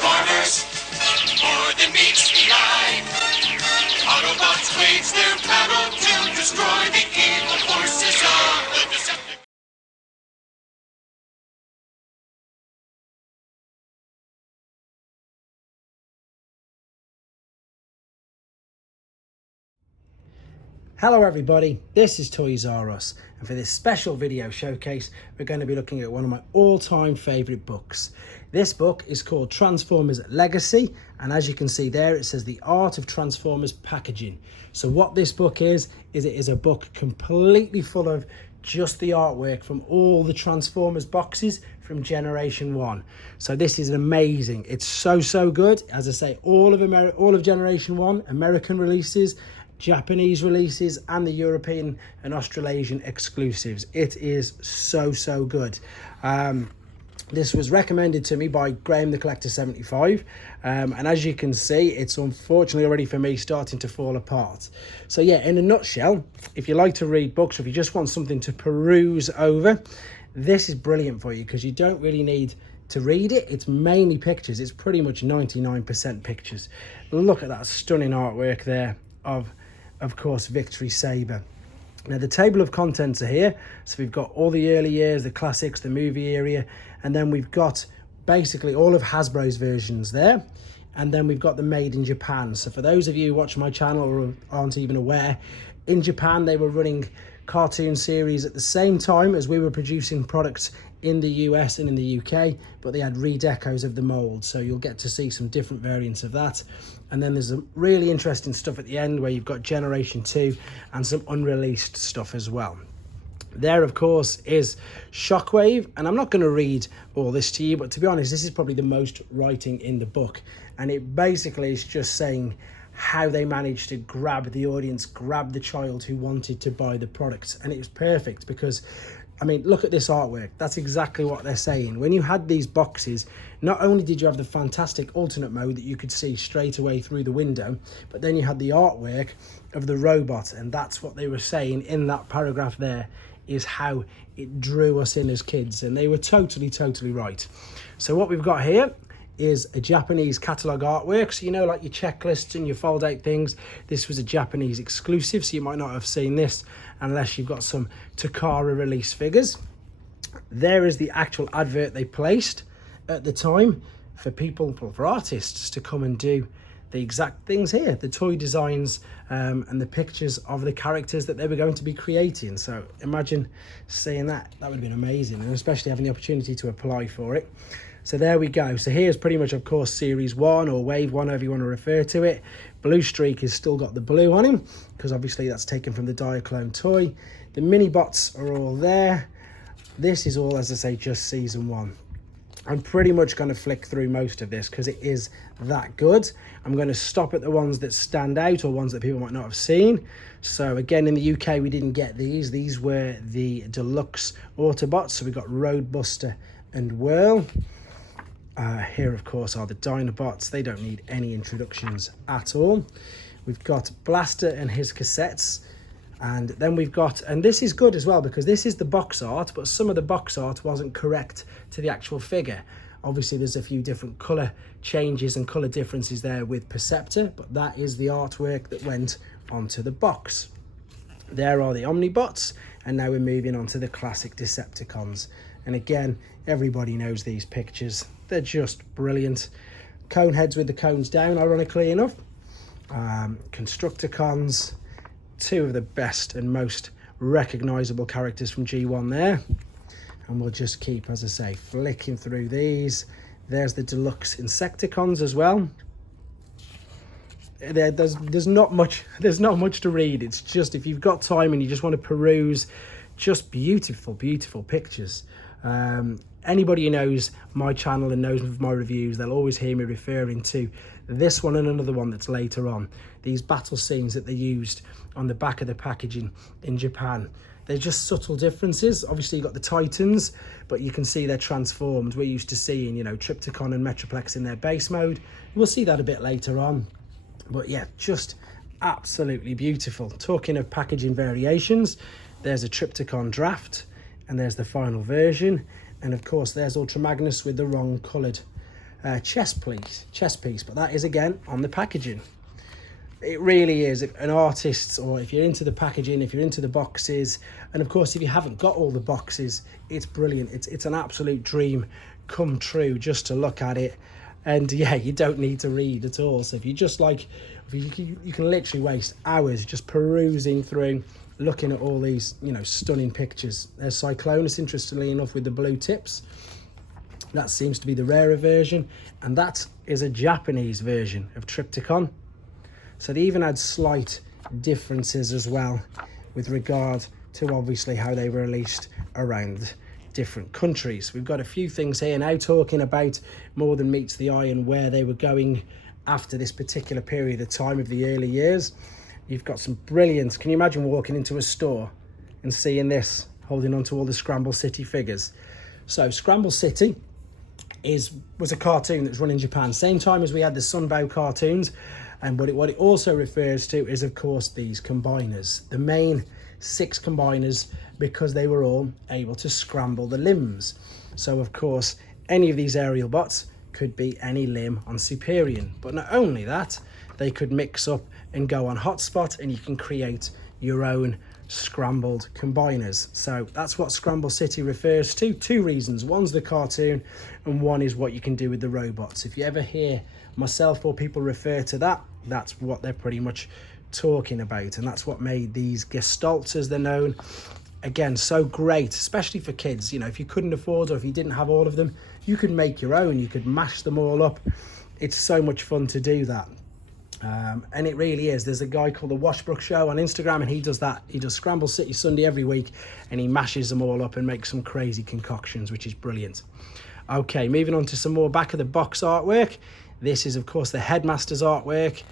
Transformers, more than meets the eye. Autobots wage their battle to destroy the evil forces of the Decepticons. Hello everybody, this is Toys R Us, and for this special video showcase we're going to be looking at one of my all-time favourite books. This book is called Transformers Legacy, and as you can see there it says The Art of Transformers Packaging. So what this book is it is a book completely full of just the artwork from all the Transformers boxes from Generation 1. So this is amazing, it's so good. As I say, all of Generation 1, American releases, Japanese releases, and the European and Australasian exclusives. It is so good. This was recommended to me by Graham the Collector 75, and as you can see it's unfortunately already for me starting to fall apart. So yeah, in a nutshell, if you like to read books or if you just want something to peruse over, this is brilliant for you because you don't really need to read it. It's mainly pictures. It's pretty much 99% pictures. Look at that stunning artwork there of course, Victory Saber. Now the table of contents are here. So we've got all the early years, the classics, the movie area, and then we've got basically all of Hasbro's versions there. And then we've got the made in Japan. So for those of you who watch my channel or aren't even aware, in Japan they were running cartoon series at the same time as we were producing products in the US and in the UK, but they had redecos of the mold, so you'll get to see some different variants of that. And then there's some really interesting stuff at the end where you've got Generation 2 and some unreleased stuff as well. There, of course, is Shockwave, and I'm not going to read all this to you, but to be honest, this is probably the most writing in the book, and it basically is just saying how they managed to grab the audience, grab the child who wanted to buy the products. And it was perfect because, I mean, look at this artwork. That's exactly what they're saying. When you had these boxes, not only did you have the fantastic alternate mode that you could see straight away through the window, but then you had the artwork of the robot. And that's what they were saying in that paragraph there, is how it drew us in as kids. And they were totally right. So what we've got here is a Japanese catalogue artwork. So, you know, like your checklists and your fold out things, this was a Japanese exclusive, so you might not have seen this unless you've got some Takara release figures. There is the actual advert they placed at the time for people, for artists to come and do the exact things here, the toy designs and the pictures of the characters that they were going to be creating. So imagine seeing that. That would have been amazing, and especially having the opportunity to apply for it. So there we go. So here's pretty much, of course, Series 1 or Wave 1, however you want to refer to it. Blue Streak has still got the blue on him because obviously that's taken from the Diaclone toy. The mini bots are all there. This is all, as I say, just Season 1. I'm pretty much going to flick through most of this because it is that good. I'm going to stop at the ones that stand out or ones that people might not have seen. So again, in the UK, we didn't get these. These were the Deluxe Autobots. So we got Roadbuster and Whirl. Here, of course, are the Dinobots. They don't need any introductions at all. We've got Blaster and his cassettes. And then we've got, and this is good as well because this is the box art, but some of the box art wasn't correct to the actual figure. Obviously, there's a few different colour changes and colour differences there with Perceptor, but that is the artwork that went onto the box. There are the Omnibots, and now we're moving on to the classic Decepticons. And again, everybody knows these pictures. They're just brilliant. Cone heads with the cones down, ironically enough. Constructicons, two of the best and most recognisable characters from G1 there. And we'll just keep, as I say, flicking through these. There's the Deluxe Insecticons as well. There's not much to read. It's just, if you've got time and you just want to peruse, just beautiful pictures. Anybody who knows my channel and knows my reviews, they'll always hear me referring to this one and another one that's later on. These battle scenes that they used on the back of the packaging in Japan. They're just subtle differences. Obviously you've got the Titans, but you can see they're transformed. We're used to seeing, you know, Triptycon and Metroplex in their base mode. We'll see that a bit later on. But yeah, just absolutely beautiful. Talking of packaging variations, there's a Triptycon Draft, and there's the final version. And of course, there's Ultra Magnus with the wrong coloured chess piece, but that is again on the packaging. It really is. If an artist, or if you're into the packaging, if you're into the boxes, and of course if you haven't got all the boxes, it's brilliant. It's an absolute dream come true just to look at it. And yeah, you don't need to read at all. So if you just like, you can literally waste hours just perusing through, looking at all these, you know, stunning pictures. There's Cyclonus, interestingly enough, with the blue tips. That seems to be the rarer version, and that is a Japanese version of Triptycon. So they even had slight differences as well with regard to obviously how they were released around different countries. We've got a few things here now talking about more than meets the eye and where they were going after this particular period of time of the early years. You've got some brilliant, can you imagine walking into a store and seeing this, holding on to all the Scramble City figures? So Scramble City was a cartoon that was run in Japan, same time as we had the Sunbow cartoons. And what it also refers to is, of course, these combiners, the main 6 combiners, because they were all able to scramble the limbs. So, of course, any of these aerial bots could be any limb on Superior. But not only that, they could mix up and go on Hotspot, and you can create your own scrambled combiners. So that's what Scramble City refers to. 2 reasons. One's the cartoon, and one is what you can do with the robots. If you ever hear myself or people refer to that, that's what they're pretty much talking about, and that's what made these gestalts, as they're known, again, so great, especially for kids. You know, if you couldn't afford, or if you didn't have all of them, you could make your own. You could mash them all up. It's so much fun to do that. And it really is. There's a guy called the Washbrook Show on Instagram, and he does that. He does Scramble City Sunday every week, and he mashes them all up and makes some crazy concoctions, which is brilliant. Okay, moving on to some more back of the box artwork. This is, of course, the Headmaster's artwork,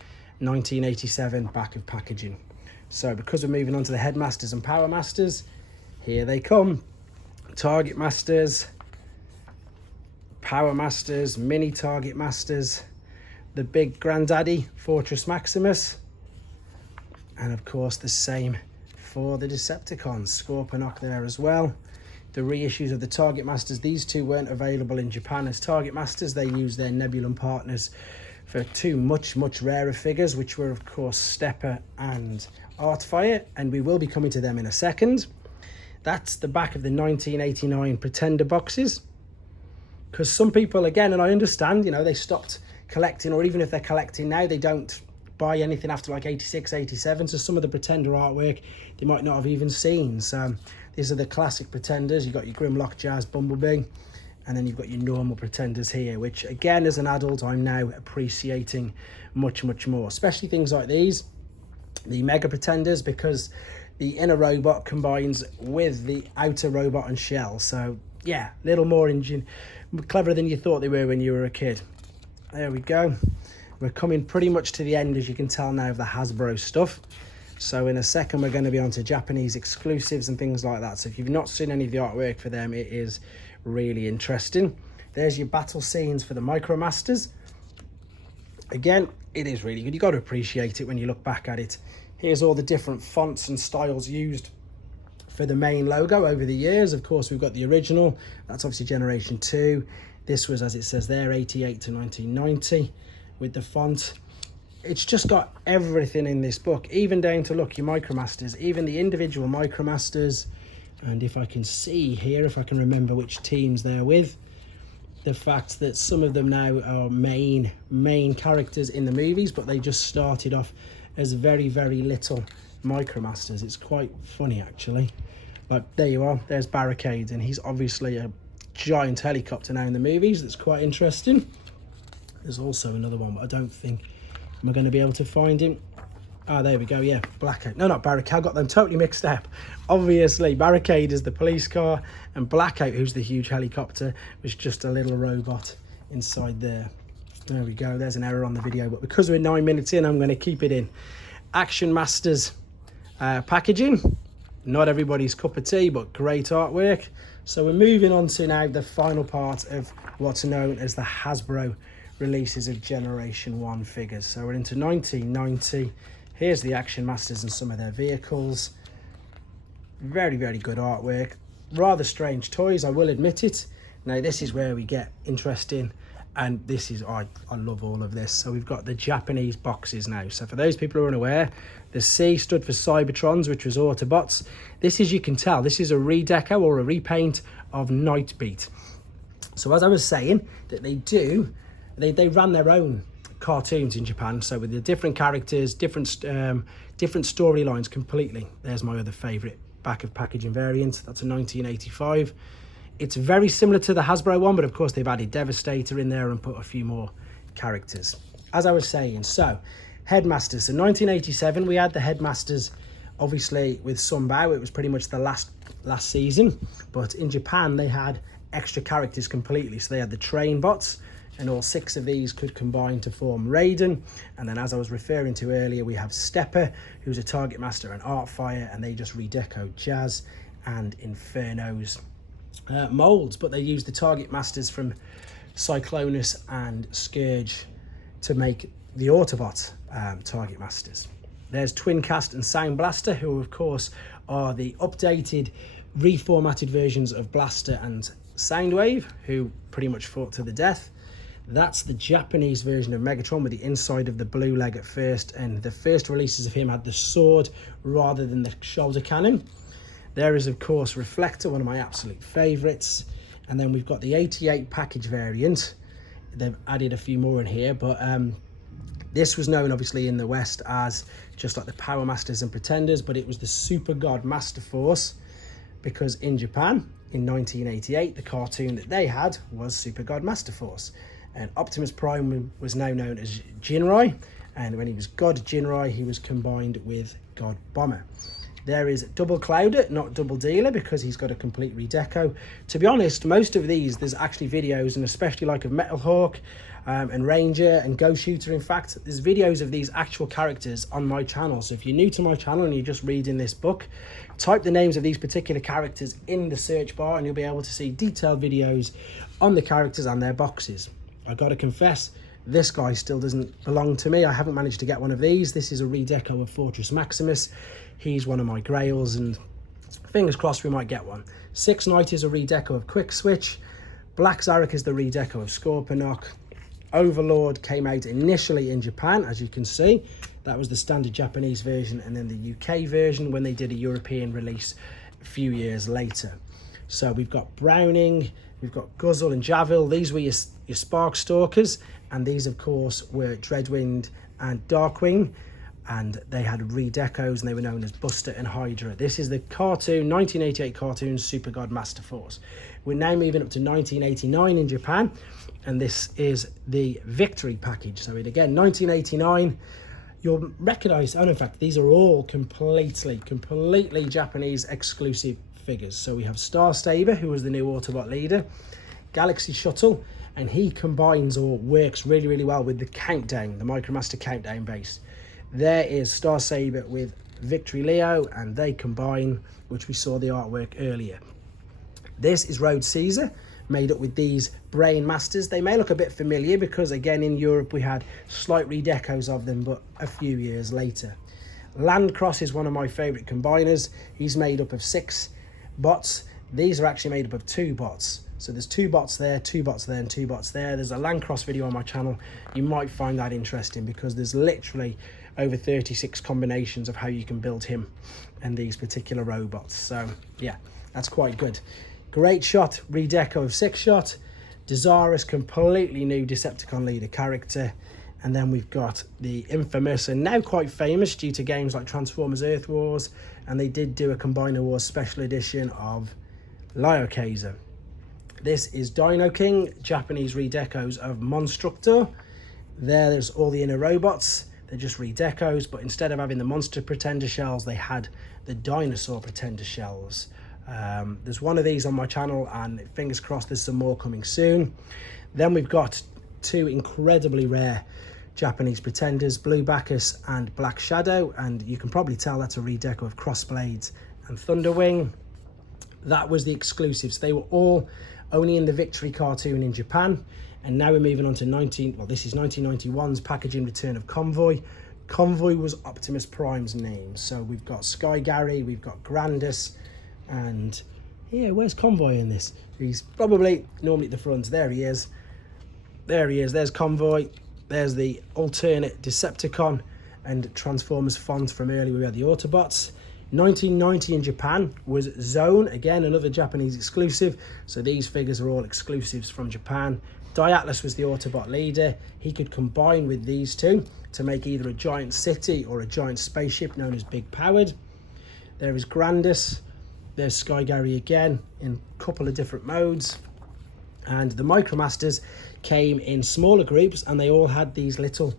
1987, back of packaging. So because we're moving on to the Headmasters and Power Masters, here they come. Target Masters, Power Masters, Mini Target Masters, the big granddaddy, Fortress Maximus, and of course the same for the Decepticons, Scorponok there as well. The reissues of the Target Masters, these 2 weren't available in Japan as Target Masters. They used their Nebulum partners for 2 much rarer figures, which were of course Stepper and Artfire, and we will be coming to them in a second. That's the back of the 1989 Pretender boxes, because some people, again, and I understand, you know, they stopped collecting, or even if they're collecting now, they don't buy anything after like 86, 87, so some of the Pretender artwork they might not have even seen. So these are the classic Pretenders. You've got your Grimlock, Jazz, Bumblebee, and then you've got your normal Pretenders here, which again, as an adult, I'm now appreciating much more, especially things like these, the Mega Pretenders, because the inner robot combines with the outer robot and shell. So yeah, a little more cleverer than you thought they were when you were a kid. There we go. We're coming pretty much to the end, as you can tell now, of the Hasbro stuff. So in a second, we're going to be on to Japanese exclusives and things like that. So if you've not seen any of the artwork for them, it is really interesting. There's your battle scenes for the Micromasters. Again, it is really good. You've got to appreciate it when you look back at it. Here's all the different fonts and styles used for the main logo over the years. Of course, we've got the original. That's obviously Generation 2. This was, as it says there, 88 to 1990 with the font. It's just got everything in this book, even down to, look, your Micromasters, even the individual Micromasters. And if I can see here, if I can remember which teams they're with, the fact that some of them now are main characters in the movies, but they just started off as very little Micromasters. It's quite funny, actually. Like, there you are, there's Barricade, and he's obviously a giant helicopter now in the movies. That's quite interesting. There's also another one, but I don't think am I going to be able to find him. Ah, there we go. Yeah, Blackout. No, not Barricade. I got them totally mixed up. Obviously, Barricade is the police car, and Blackout, who's the huge helicopter, was just a little robot inside there. There we go. There's an error on the video, but because we're 9 minutes in, I'm going to keep it in. Action Masters packaging. Not everybody's cup of tea, but great artwork. So we're moving on to now the final part of what's known as the Hasbro releases of Generation 1 figures. So we're into 1990. Here's the Action Masters and some of their vehicles. Very good artwork. Rather strange toys, I will admit it. Now this is where we get interesting And this is, I love all of this. So we've got the Japanese boxes now. So for those people who are unaware, the C stood for Cybertrons, which was Autobots. This is, you can tell, this is a redeco or a repaint of Nightbeat. So as I was saying, that they ran their own cartoons in Japan. So with the different characters, different storylines completely. There's my other favourite back of packaging variant. That's a 1985. It's very similar to the Hasbro one, but of course they've added Devastator in there and put a few more characters. As I was saying, so Headmasters. So 1987, we had the Headmasters, obviously with Sunbow. It was pretty much the last season, but in Japan they had extra characters completely. So they had the train bots, and all 6 of these could combine to form Raiden. And then, as I was referring to earlier, we have Stepper, who's a Target Master and Artfire, and they just redecoed Jazz and Inferno's molds, but they used the Target Masters from Cyclonus and Scourge to make the Autobot Target Masters. There's Twincast and Sound Blaster, who of course are the updated, reformatted versions of Blaster and Soundwave, who pretty much fought to the death. That's the Japanese version of Megatron with the inside of the blue leg at first, and the first releases of him had the sword rather than the shoulder cannon. There is, of course, Reflector, one of my absolute favourites. And then we've got the 88 package variant. They've added a few more in here, but this was known, obviously, in the West as just like the Power Masters and Pretenders, but it was the Super God Master Force, because in Japan, in 1988, the cartoon that they had was Super God Master Force. And Optimus Prime was now known as Jinrai, and when he was God Jinrai, he was combined with God Bomber. There is Double Clouder, not Double Dealer, because he's got a complete redeco. To be honest, most of these, there's actually videos, and especially like of Metal Hawk and Ranger and Ghost Shooter. In fact, there's videos of these actual characters on my channel. So if you're new to my channel and you're just reading this book, type the names of these particular characters in the search bar and you'll be able to see detailed videos on the characters and their boxes. I gotta confess, this guy still doesn't belong to me. I haven't managed to get one of these. This is a redeco of Fortress Maximus. He's one of my grails, and fingers crossed we might get one. Six Knight is a redeco of Quick Switch. Black Zarek is the redeco of Scorponok. Overlord came out initially in Japan, as you can see. That was the standard Japanese version, and then the UK version when they did a European release a few years later. So we've got Browning, we've got Guzzle and Javil. These were your Spark Stalkers, and these, of course, were Dreadwind and Darkwing. And they had redecos, and they were known as Buster and Hydra. This is the cartoon, 1988 cartoon, Super God Master Force. We're now moving up to 1989 in Japan, and this is the Victory package. So again, 1989, you'll recognize, and in fact, these are all completely Japanese exclusive figures. So we have Star Saber, who was the new Autobot leader, Galaxy Shuttle, and he combines or works really well with the Countdown, the Micromaster Countdown base. There is Star Saber with Victory Leo, and they combine, which we saw the artwork earlier. This is Road Caesar, made up with these Brain Masters. They may look a bit familiar because, again, in Europe we had slight redecos of them, but a few years later. Landcross is one of my favourite combiners. He's made up of 6 bots. These are actually made up of 2 bots. So there's 2 bots there, 2 bots there, and 2 bots there. There's a Landcross video on my channel. You might find that interesting because there's literally over 36 combinations of how you can build him and these particular robots. So yeah, that's quite good. Great Shot, redeco of 6 Shot. Desirous, completely new Decepticon leader character. And then we've got the infamous and now quite famous due to games like Transformers Earth Wars, and they did do a Combiner Wars special edition of Lyokaiser. This is Dino King, Japanese redecos of Monstructor. There's all the inner robots. They're just redecos, but instead of having the monster pretender shells, they had the dinosaur pretender shells. There's one of these on my channel, and fingers crossed there's some more coming soon. Then we've got 2 incredibly rare Japanese pretenders, Blue Bacchus and Black Shadow, and you can probably tell that's a redeco of Crossblades and Thunderwing. That was the exclusives. They were all only in the Victory cartoon in Japan. And now we're moving on to this is 1991's packaging return of Convoy. Convoy was Optimus Prime's name. So we've got Sky Gary, we've got Grandus, and yeah, where's Convoy in this? He's probably normally at the front. There he is. there he is. There's Convoy. There's the alternate Decepticon and Transformers font from earlier. We had the Autobots. 1990 in Japan was Zone, again another Japanese exclusive, so these figures are all exclusives from Japan. Diatlas was the Autobot leader. He could combine with these two to make either a giant city or a giant spaceship known as Big Powered. There is Grandus. There's Sky Gary again in a couple of different modes. And the Micromasters came in smaller groups, and they all had these little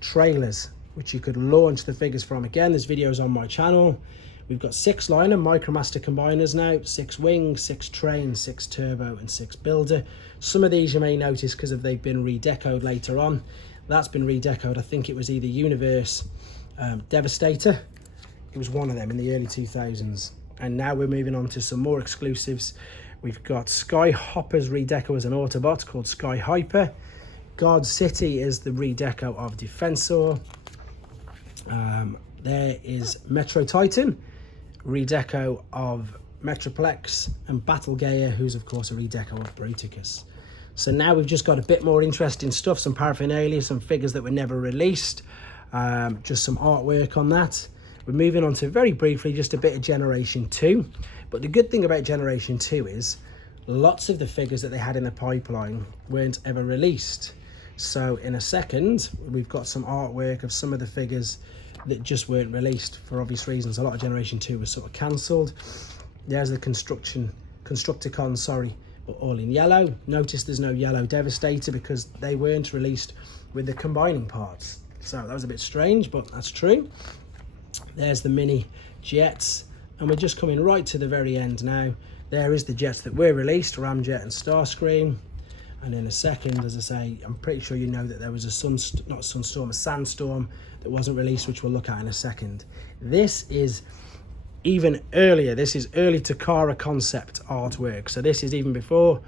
trailers which you could launch the figures from. Again, there's videos on my channel. We've got 6 liner Micromaster combiners now, 6 wing, 6 train, 6 turbo and 6 builder. Some of these you may notice because they've been redecoed later on. That's been redecoed. I think it was either Universe Devastator. It was one of them in the early 2000s. And now we're moving on to some more exclusives. We've got Sky Hopper's redeco as an Autobot called Sky Hyper. God City is the redeco of Defensor. There is Metro Titan, redeco of Metroplex, and Battle Gaia, who's of course a redeco of Bruticus. So now we've just got a bit more interesting stuff, some paraphernalia, some figures that were never released, just some artwork on that. We're moving on to, very briefly, just a bit of Generation 2. But the good thing about Generation 2 is lots of the figures that they had in the pipeline weren't ever released. So in a second, we've got some artwork of some of the figures that just weren't released for obvious reasons. A lot of Generation 2 was sort of cancelled. There's the Constructicons, sorry, but all in yellow. Notice there's no yellow Devastator because they weren't released with the combining parts. So that was a bit strange, but that's true. There's the mini jets, and we're just coming right to the very end now. There is the jets that were released, Ramjet and Starscream. And in a second, as I say, I'm pretty sure you know that there was a sandstorm that wasn't released, which we'll look at in a second. This is even earlier. This is early Takara concept artwork. So this is even before,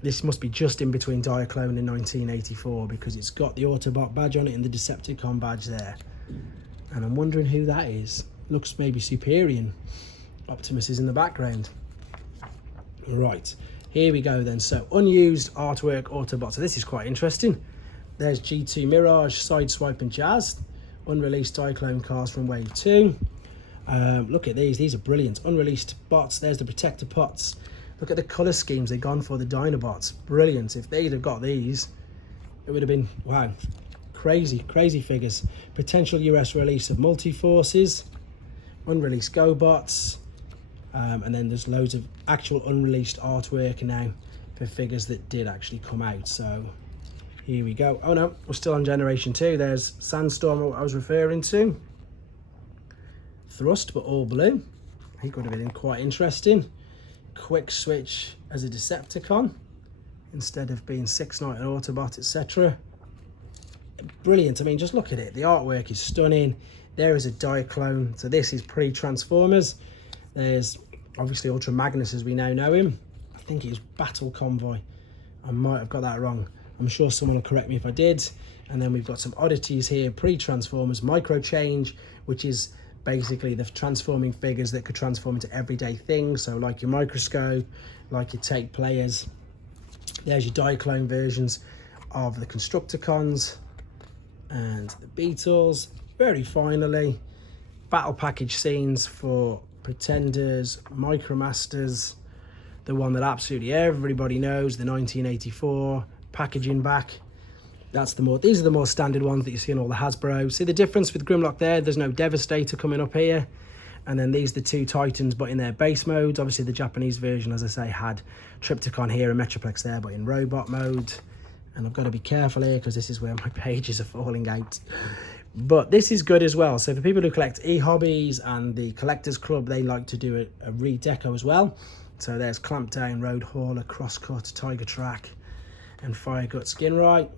this must be just in between Diaclone and 1984, because it's got the Autobot badge on it and the Decepticon badge there. And I'm wondering who that is. Looks maybe Superior. Optimus is in the background. Right. Here we go then. So unused artwork Autobot. So this is quite interesting. There's G2 Mirage, Sideswipe and Jazz. Unreleased Diaclone cars from Wave 2. Look at these. These are brilliant. Unreleased bots. There's the Protector Pots. Look at the colour schemes they've gone for, the Dinobots. Brilliant. If they'd have got these, it would have been, wow, crazy, crazy figures. Potential US release of Multi-Forces. Unreleased GoBots. And then there's loads of actual unreleased artwork now for figures that did actually come out. So here we go. Oh no, we're still on Generation 2. There's Sandstorm, what I was referring to. Thrust, but all blue. He could have been quite interesting. Quick Switch as a Decepticon instead of being 6-Night and Autobot, etc. Brilliant. I mean, just look at it. The artwork is stunning. There is a Diaclone. So this is pre-Transformers. There's obviously Ultra Magnus as we now know him. I think it was Battle Convoy. I might have got that wrong. I'm sure someone will correct me if I did. And then we've got some oddities here. Pre-Transformers, Micro Change, which is basically the transforming figures that could transform into everyday things. So like your Microscope, like your Tape Players. There's your Diaclone versions of the Constructicons and the Beetles. Very finally, battle package scenes for Pretenders, Micromasters, the one that absolutely everybody knows, the 1984 packaging back. These are the more standard ones that you see in all the Hasbro. See the difference with Grimlock there? There's no Devastator coming up here. And then these are the two Titans, but in their base modes. Obviously the Japanese version, as I say, had Triptycon here and Metroplex there, but in robot mode. And I've got to be careful here because this is where my pages are falling out. But this is good as well. So for people who collect e-hobbies and the Collectors Club, they like to do a redeco as well. So there's Clampdown, Road Hauler, Crosscut, Tiger Track, and Firegut Skinright.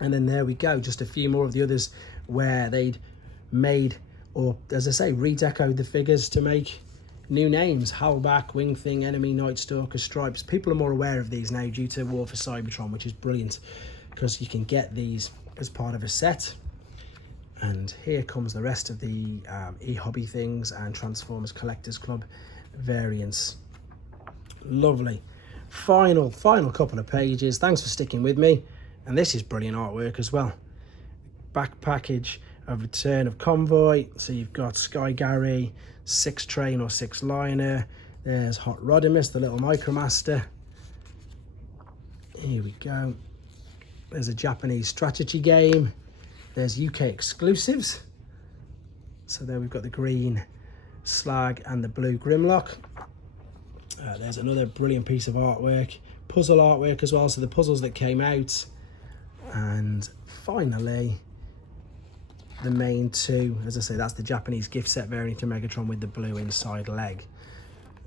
And then there we go, just a few more of the others where they'd made, or as I say, redecoed the figures to make new names. Howlback, Wing Thing, Enemy, Night Stalker, Stripes. People are more aware of these now due to War for Cybertron, which is brilliant because you can get these as part of a set. And here comes the rest of the e-hobby things and Transformers Collectors Club variants. Lovely. Final couple of pages. Thanks for sticking with me. And this is brilliant artwork as well. Back package of Return of Convoy. So you've got Sky Gary, 6 train or 6 liner. There's Hot Rodimus, the little Micromaster. Here we go. There's a Japanese strategy game. There's UK exclusives. So there we've got the green Slag and the blue Grimlock. There's another brilliant piece of artwork. Puzzle artwork as well, so the puzzles that came out. And finally, the main 2. As I say, that's the Japanese gift set variant of Megatron with the blue inside leg.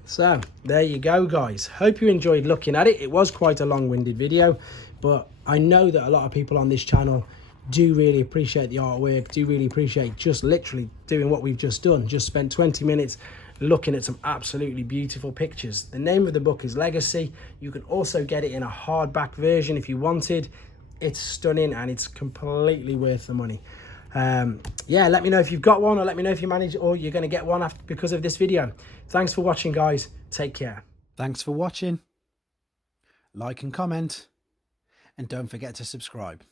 So there you go, guys. Hope you enjoyed looking at it. It was quite a long-winded video, but I know that a lot of people on this channel do really appreciate the artwork, do really appreciate just literally doing what we've just done. Just spent 20 minutes looking at some absolutely beautiful pictures. The name of the book is Legacy. You can also get it in a hardback version if you wanted. It's stunning and it's completely worth the money. Yeah, let me know if you've got one, or let me know if you manage, or you're going to get one because of this video. Thanks for watching, guys. Take care. Thanks for watching. Like and comment, and don't forget to subscribe.